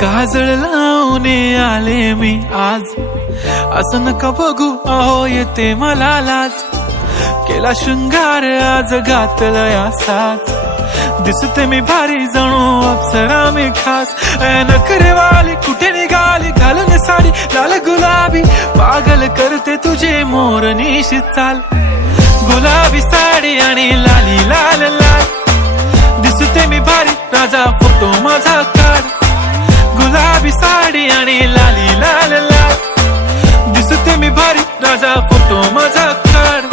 काजळ लावून आले मी आज, असं नका बघू अहो येते मला लाज. केला शृंगार आज घातलाय असाच, दिसते मी भारी जणू अप्सरा मी खास. नखरेवाली कुठे निघाली घालून साडी लाल गुलाबी, पागल करते तुझे मोरनीशी चाल. गुलाबी साडी आणि लाली लाल लाल, दिसते मी भारी राजा फोटो माझा काढ. गुलाबी साडी आणि लाली लाल लाल, दिसते मी भारी राजा फोटो माझा काढ.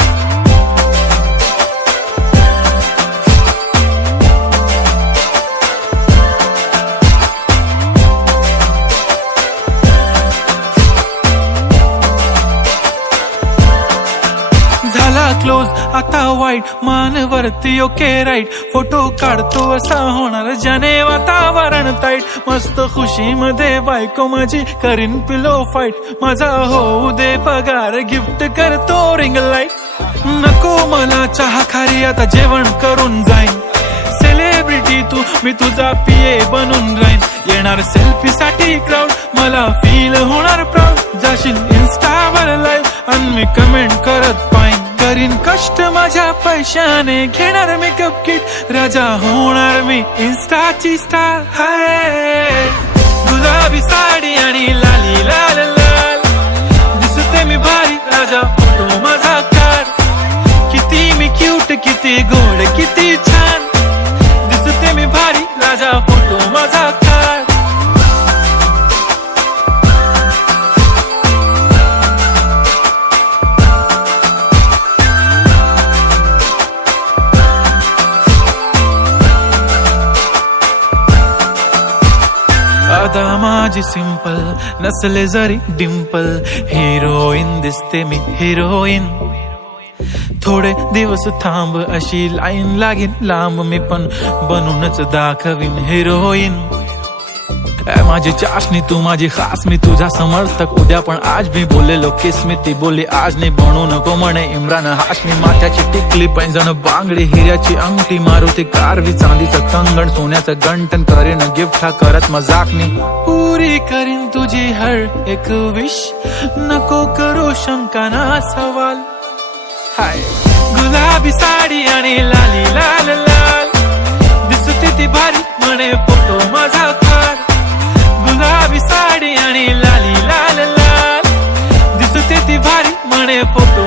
झाला क्लोज आता वाईट, मान वरती ओके राईट. फोटो काढतो असा होणार ज्याने वातावरण ताईट. मस्त खुशी मध्ये बायको माझी करीन पिलो फाईट. माझा होऊ दे पगार गिफ्ट करतो रिंग लाईट. नको मला चहा खारी आता जेवण करून जाईन. सेलिब्रिटी तू मी तुझा पिये बनून राहीन. येणार सेल्फी साठी क्राऊड मला फील होणार प्राऊड. जाशील इन्स्टावर लाईव्ह आणि मी कमेंट करत पाईन. करीन कष्ट माझ्या पैशाने घेणार मेकअप किट. राजा होणार मी इन्स्टाची स्टार. हाय गुलाबी साडी आणि लाली लाल लाल, दिसते मी भारी राजा फोटो माझा काढ. किती मी क्यूट किती गोड किती छान, दिसते मी भारी राजा फोटो माझा काढ. आता माझी सिंपल नसले जरी डिंपल, हिरोईन दिसते मी हिरोईन. थोडे दिवस थांब अशी लाईन लागेल लांब, मी पण बनूनच दाखवीन हिरोईन. माझी चाशनी तू माझी खास, मी तुझा समर्थक उद्या पण आज मी बोललेलो किस मी ती बोली आज नाही. बनू नको म्हणे इम्रान हाशमी. माथ्याची टिकली पैंजण बांगडी हिऱ्याची अंगठी, मारुती कारवी चांदीचं कंगण सोन्याचं गंटन. करीन गिफ्ट हा करत मजाकनी, पुरी करीन तुझी हर एक विश. नको करू शंका ना सवाल. हाय गुलाबी साडी आणि लाली लाल लाल, दिसते ती भारी म्हणे फोटो माझा काढ. गुलाबी साडी आणि लाली लाल लाल, दिसते ती भारी म्हणे फोटो